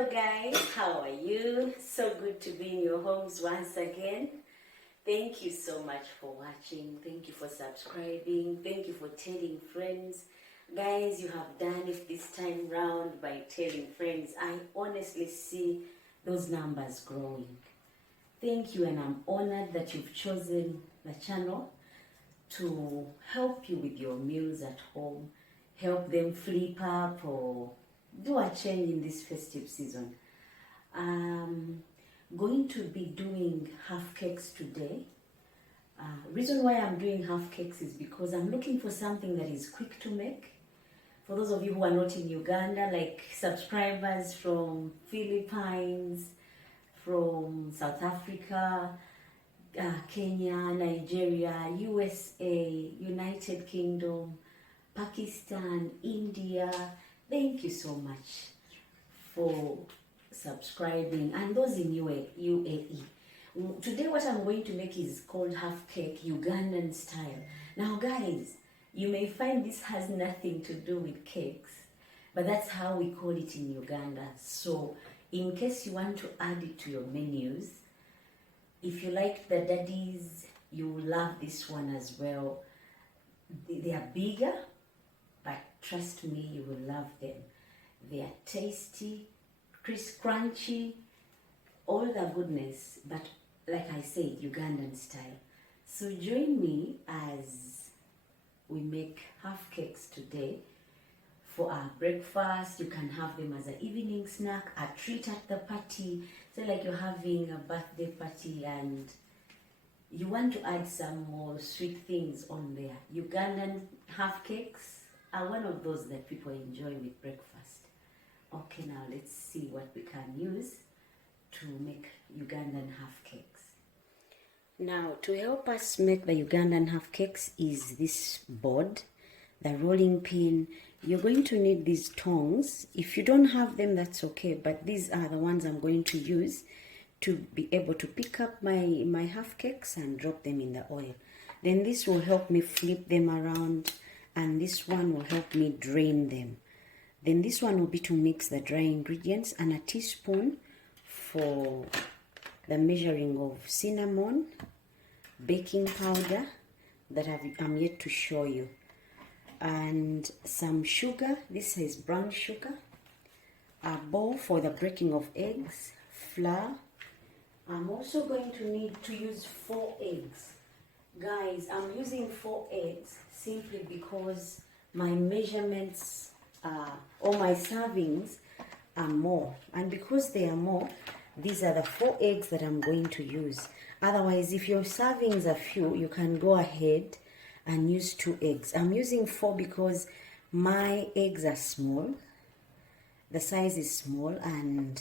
Hello guys, how are you? So good to be in your homes once again. Thank you so much for watching. Thank you for subscribing. Thank you for telling friends. Guys, you have done it this time round by telling friends. I honestly see those numbers growing. Thank you, and I'm honored that you've chosen the channel to help you with your meals at home, help them flip up or do a change in this festive season. Going to be doing half cakes today. Reason why I'm doing half cakes is because I'm looking for something that is quick to make. For those of you who are not in Uganda, like subscribers from Philippines, from South Africa, Kenya, Nigeria, USA, United Kingdom, Pakistan, India, thank you so much for subscribing, and those in UAE. Today what I'm going to make is called half cake Ugandan style. Now guys, you may find this has nothing to do with cakes, but that's how we call it in Uganda. So in case you want to add it to your menus, if you like the daddies, you will love this one as well. They are bigger, but trust me, you will love them. They are tasty, crunchy, all the goodness, but like I said, Ugandan style. So join me as we make half cakes today for our breakfast. You can have them as an evening snack, a treat at the party. So like you're having a birthday party and you want to add some more sweet things on there. Ugandan half cakes are one of those that people enjoy with breakfast. Okay, now let's see what we can use to make Ugandan half cakes. Now, to help us make the Ugandan half cakes is this board, the rolling pin. You're going to need these tongs. If you don't have them, that's okay, but these are the ones I'm going to use to be able to pick up my half cakes and drop them in the oil. Then this will help me flip them around, and this one will help me drain them. Then this one will be to mix the dry ingredients, and a teaspoon for the measuring of cinnamon, baking powder that I'm yet to show you, and some sugar. This is brown sugar, a bowl for the breaking of eggs, flour. I'm also going to need to use 4 eggs. Guys, I'm using 4 eggs simply because my measurements or my servings are more, and because they are more, these are the 4 eggs that I'm going to use. Otherwise, if your servings are few, you can go ahead and use 2 eggs. I'm using 4 because my eggs are small, the size is small, and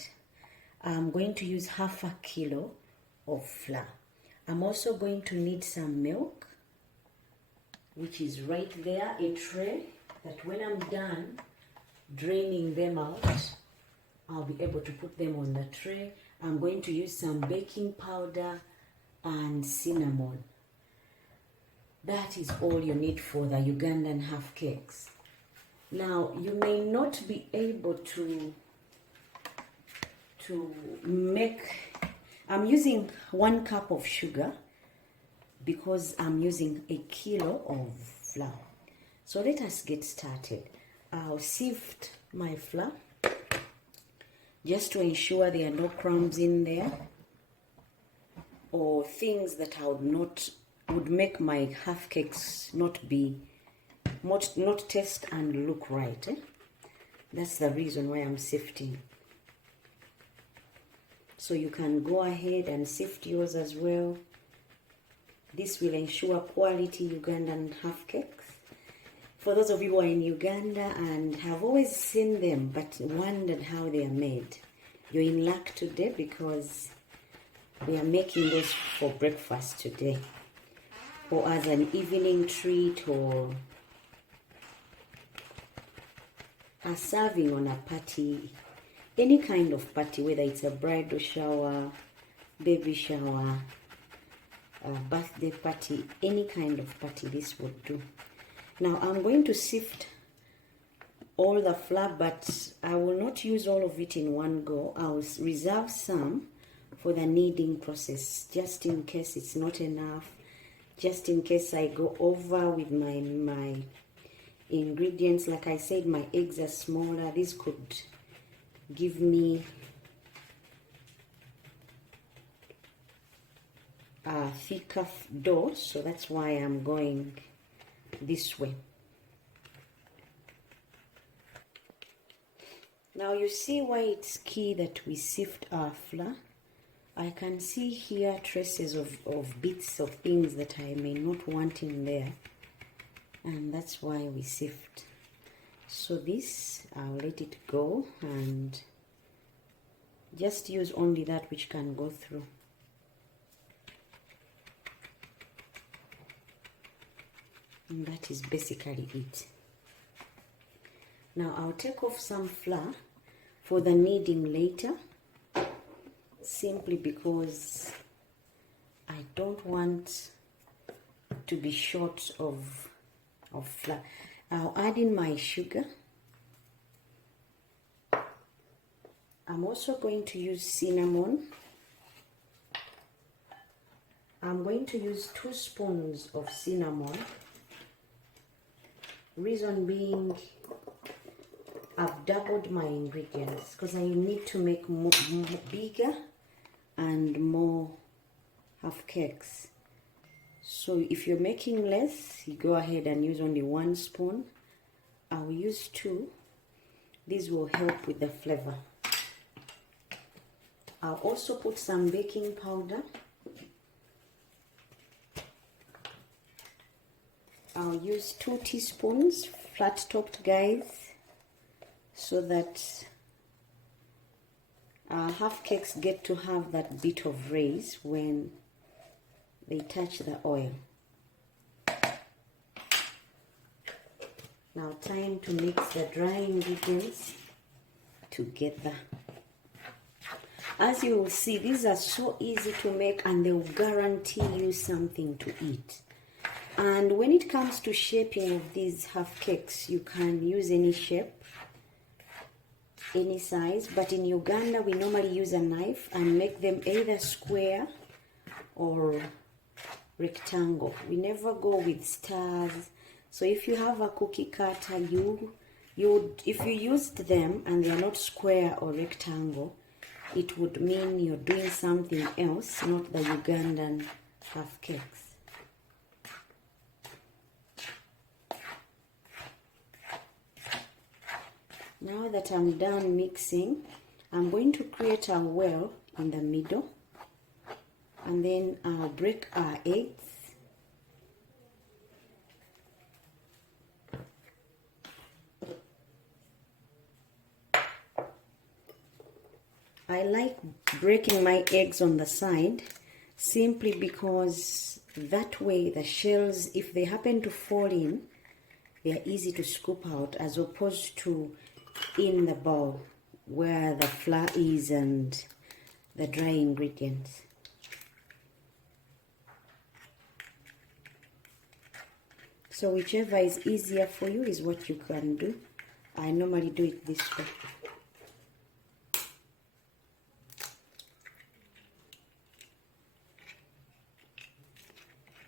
I'm going to use half a kilo of flour. I'm also going to need some milk, which is right there, a tray that when I'm done draining them out, I'll be able to put them on the tray. I'm going to use some baking powder and cinnamon. That is all you need for the Ugandan half cakes. Now, you may not be able to make, I'm using 1 cup of sugar because I'm using a kilo of flour. So let us get started. I'll sift my flour just to ensure there are no crumbs in there or things that would make my half cakes not taste and look right. That's the reason why I'm sifting. So you can go ahead and sift yours as well. This will ensure quality Ugandan half cakes. For those of you who are in Uganda and have always seen them but wondered how they are made, you're in luck today because we are making this for breakfast today, or as an evening treat, or a serving on a party, any kind of party, whether it's a bridal shower, baby shower, a birthday party, any kind of party, this would do. Now I'm going to sift all the flour, but I will not use all of it in one go. I'll reserve some for the kneading process, just in case it's not enough, just in case I go over with my ingredients. Like I said, my eggs are smaller. This could give me a thicker dough, so that's why I'm going this way. Now you see why it's key that we sift our flour. I can see here traces of bits of things that I may not want in there, and that's why we sift. So this, I'll let it go and just use only that which can go through. And that is basically it. Now I'll take off some flour for the kneading later, simply because I don't want to be short of flour. I'll add in my sugar. I'm also going to use cinnamon. I'm going to use 2 spoons of cinnamon. Reason being, I've doubled my ingredients because I need to make more bigger and more half cakes. So if you're making less, you go ahead and use only 1 spoon. I'll use 2. This will help with the flavor. I'll also put some baking powder. I'll use 2 teaspoons, flat topped, guys, so that our half cakes get to have that bit of raise when they touch the oil. Now time to mix the dry ingredients together. As you will see, these are so easy to make and they will guarantee you something to eat. And when it comes to shaping of these half cakes, you can use any shape, any size, but in Uganda we normally use a knife and make them either square or rectangle. We never go with stars. So if you have a cookie cutter, if you used them and they are not square or rectangle, it would mean you're doing something else, not the Ugandan half cakes. Now that I'm done mixing, I'm going to create a well in the middle, and then I'll break our eggs. I like breaking my eggs on the side simply because that way the shells, if they happen to fall in, they are easy to scoop out, as opposed to in the bowl where the flour is and the dry ingredients. So whichever is easier for you is what you can do. I normally do it this way.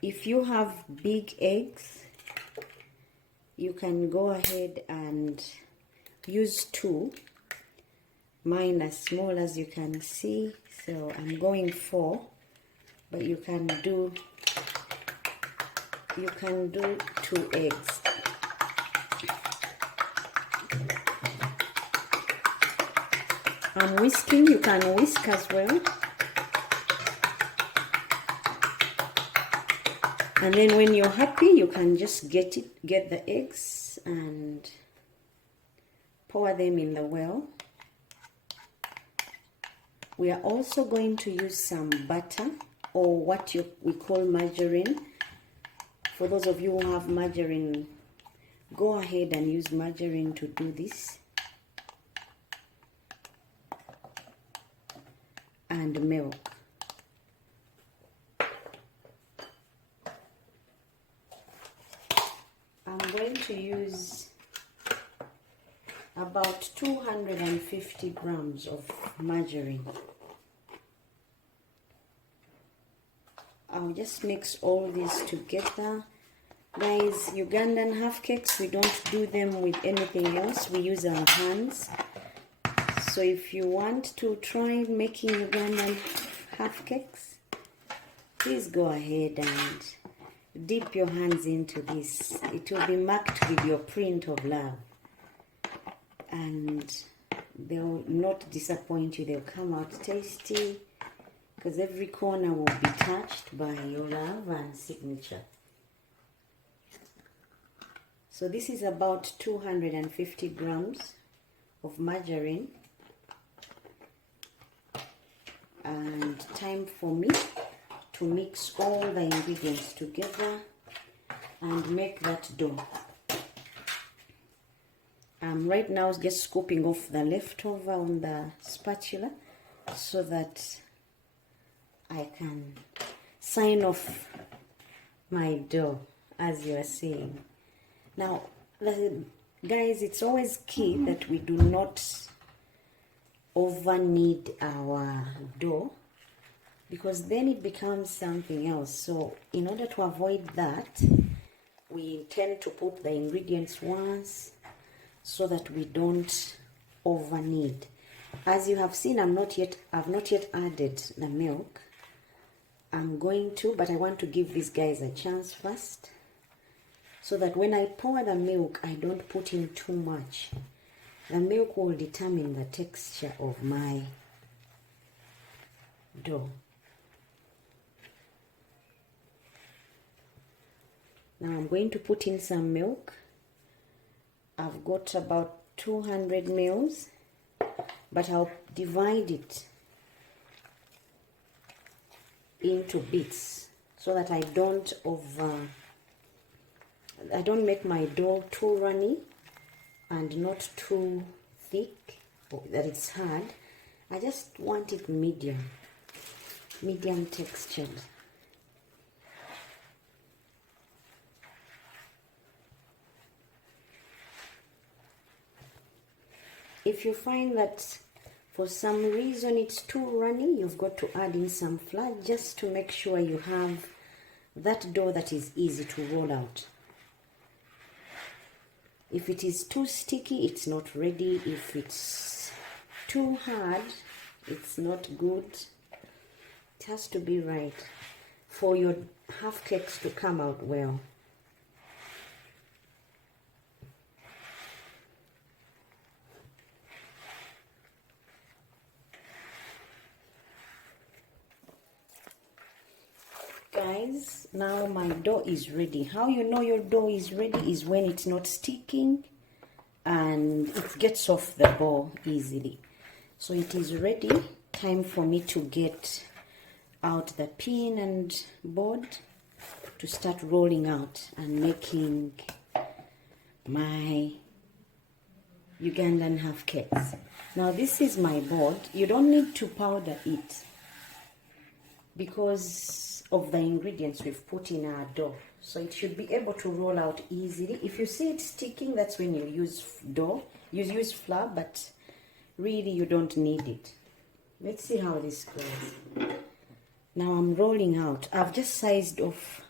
If you have big eggs, you can go ahead and use 2. Mine are small, as you can see, so I'm going 4, but you can do 2 eggs. I'm whisking. You can whisk as well. And then when you're happy, you can just get the eggs and pour them in the well. We are also going to use some butter, or what we call margarine. For those of you who have margarine, go ahead and use margarine to do this. And milk. I'm going to use about 250 grams of margarine. I'll just mix all this together. Guys, Ugandan half cakes, we don't do them with anything else. We use our hands. So if you want to try making Ugandan half cakes, please go ahead and dip your hands into this. It will be marked with your print of love. And they'll not disappoint you. They'll come out tasty, because every corner will be touched by your love and signature. So this is about 250 grams of margarine. And time for me to mix all the ingredients together and make that dough. I'm right now just scooping off the leftover on the spatula so that I can sign off my dough, as you are seeing. Now, guys, it's always key that we do not over knead our dough, because then it becomes something else. So in order to avoid that, we tend to put the ingredients once so that we don't over knead. As you have seen, I've not yet added the milk. I'm going to, but I want to give these guys a chance first, so that when I pour the milk, I don't put in too much. The milk will determine the texture of my dough. Now I'm going to put in some milk. I've got about 200 mils, but I'll divide it into bits so that I don't make my dough too runny and not too thick, that it's hard. I just want it medium textured. If you find that for some reason it's too runny, you've got to add in some flour just to make sure you have that dough that is easy to roll out. If it is too sticky, it's not ready. If it's too hard, it's not good. It has to be right for your half cakes to come out well. Guys, now my dough is ready. How you know your dough is ready is when it's not sticking and it gets off the bowl easily. So it is ready. Time for me to get out the pin and board to start rolling out and making my Ugandan half cakes. Now this is my board. You don't need to powder it because of the ingredients we've put in our dough, so it should be able to roll out easily. If you see it sticking, that's when you use dough, you use flour, but really you don't need it. Let's see how this goes. Now I'm rolling out. I've just sized off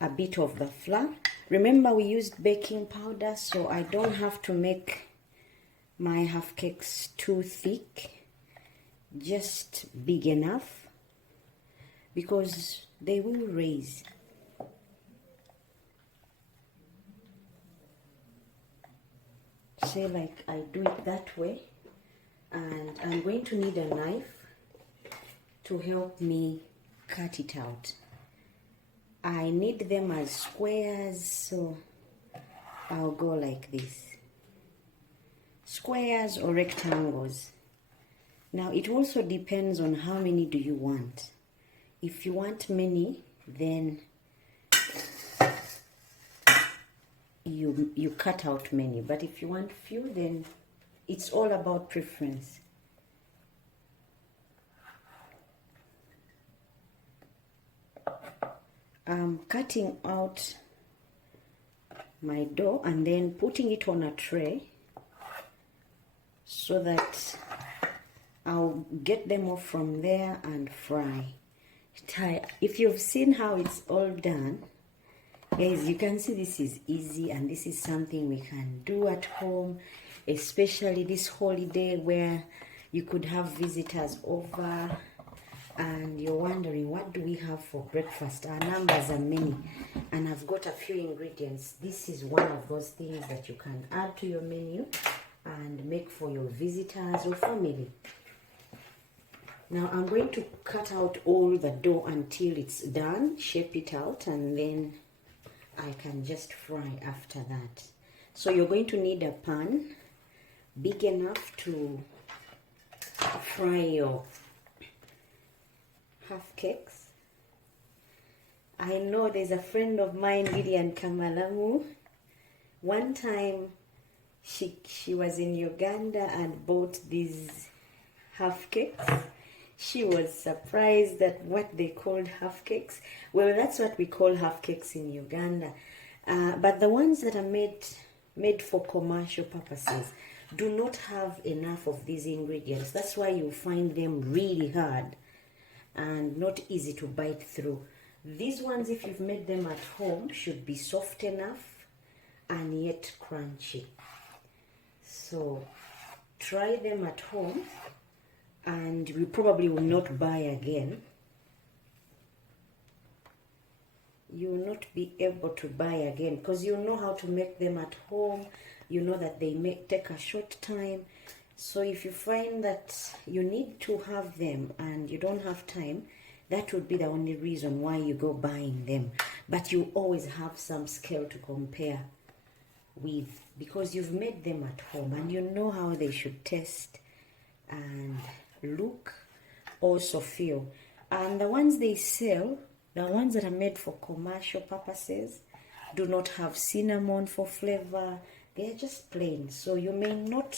a bit of the flour. Remember, we used baking powder, so I don't have to make my half cakes too thick, just big enough, because they will raise. Say like I do it that way, and I'm going to need a knife to help me cut it out. I need them as squares, so I'll go like this. Squares or rectangles. Now it also depends on how many do you want. If you want many, then you cut out many. But if you want few, then it's all about preference. I'm cutting out my dough and then putting it on a tray so that I'll get them off from there and fry. If you've seen how it's all done, guys, you can see this is easy, and this is something we can do at home, especially this holiday where you could have visitors over and you're wondering, what do we have for breakfast? Our numbers are many, and I've got a few ingredients. This is one of those things that you can add to your menu and make for your visitors or family. Now I'm going to cut out all the dough until it's done, shape it out, and then I can just fry after that. So you're going to need a pan big enough to fry your half cakes. I know there's a friend of mine, Vivian Kamalamu. One time she was in Uganda and bought these half cakes. She was surprised at what they called half cakes. Well, that's what we call half cakes in Uganda. But the ones that are made for commercial purposes do not have enough of these ingredients. That's why you find them really hard and not easy to bite through. These ones, if you've made them at home, should be soft enough and yet crunchy. So try them at home, and we probably will not buy again. You will not be able to buy again because you know how to make them at home. You know that they take a short time. So if you find that you need to have them and you don't have time, that would be the only reason why you go buying them. But you always have some scale to compare with, because you've made them at home and you know how they should taste and look, also feel. And the ones they sell, the ones that are made for commercial purposes, do not have cinnamon for flavor. They're just plain. So you may not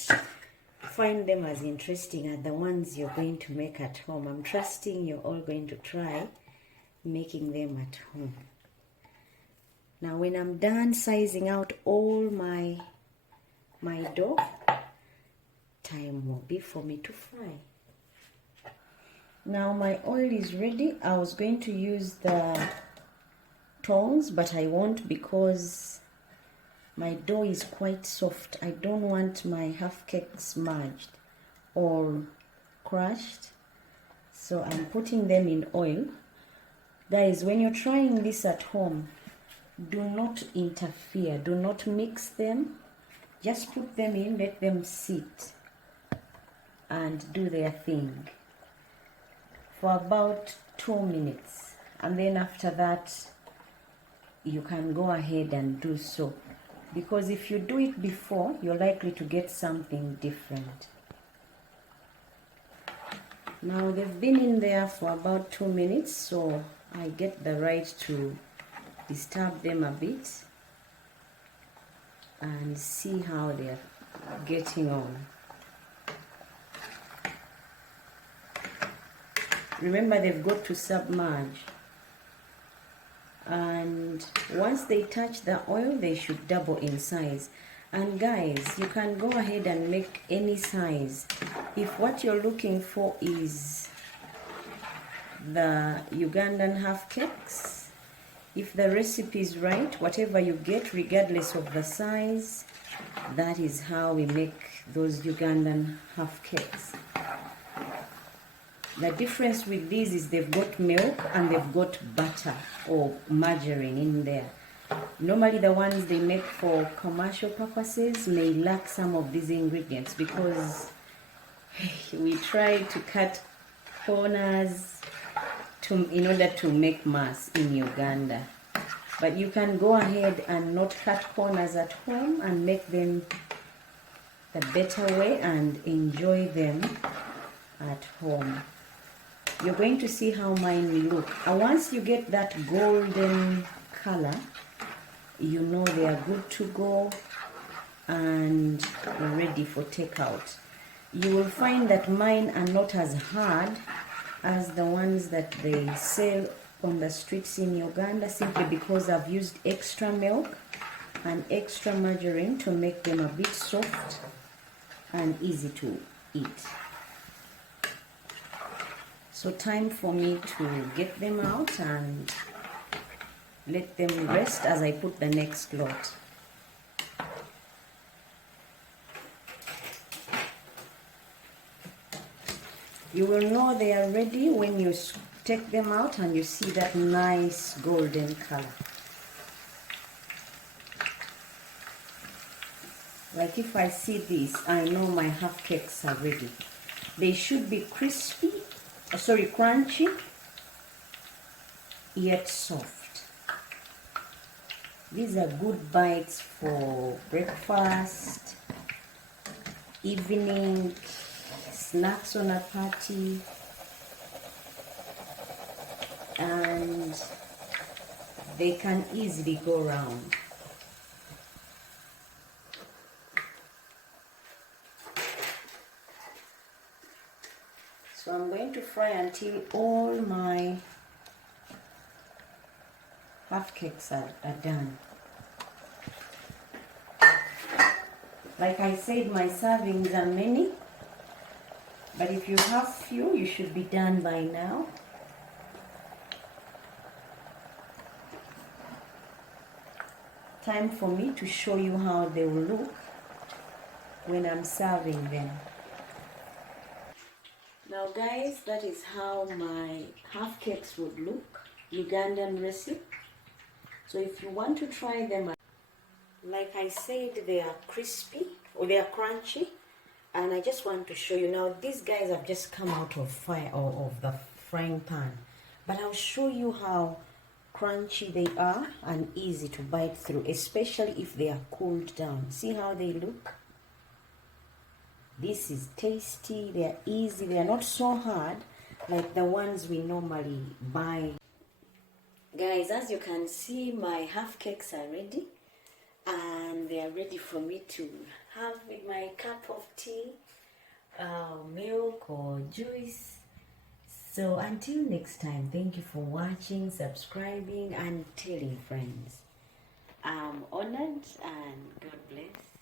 find them as interesting as the ones you're going to make at home. I'm trusting you're all going to try making them at home. Now when I'm done sizing out all my dough, time will be for me to fry. Now my oil is ready. I was going to use the tongs, but I won't because my dough is quite soft. I don't want my half cakes merged or crushed, so I'm putting them in oil. Guys, when you're trying this at home, do not interfere, do not mix them. Just put them in, let them sit and do their thing for about 2 minutes, and then after that you can go ahead and do so, because if you do it before, you're likely to get something different. Now they've been in there for about 2 minutes, so I get the right to disturb them a bit and see how they're getting on. Remember, they've got to submerge, and once they touch the oil, they should double in size. And guys, you can go ahead and make any size. If what you're looking for is the Ugandan half cakes, if the recipe is right, whatever you get, regardless of the size, that is how we make those Ugandan half cakes. The difference with these is they've got milk and they've got butter or margarine in there. Normally the ones they make for commercial purposes may lack some of these ingredients because we try to cut corners in order to make mass in Uganda. But you can go ahead and not cut corners at home and make them the better way and enjoy them at home. You're going to see how mine look. And once you get that golden color, you know they are good to go and they're ready for takeout. You will find that mine are not as hard as the ones that they sell on the streets in Uganda, simply because I've used extra milk and extra margarine to make them a bit soft and easy to eat. So time for me to get them out and let them rest as I put the next lot. You will know they are ready when you take them out and you see that nice golden color. Like if I see this, I know my half cakes are ready. They should be crispy, crunchy, yet soft. These are good bites for breakfast, evening, snacks on a party, and they can easily go round. So I'm going to fry until all my half cakes are done. Like I said, my servings are many, but if you have few, you should be done by now. Time for me to show you how they will look when I'm serving them. Now guys, that is how my half cakes would look, Ugandan recipe. So if you want to try them, like I said, they are crispy or they are crunchy, and I just want to show you. Now these guys have just come out of fire or of the frying pan, but I'll show you how crunchy they are and easy to bite through, especially if they are cooled down. See how they look? This is tasty, they are easy, they are not so hard like the ones we normally buy. Guys, as you can see, my half cakes are ready, and they are ready for me to have with my cup of tea, milk or juice. So until next time, thank you for watching, subscribing, and telling friends. I'm honored, and God bless.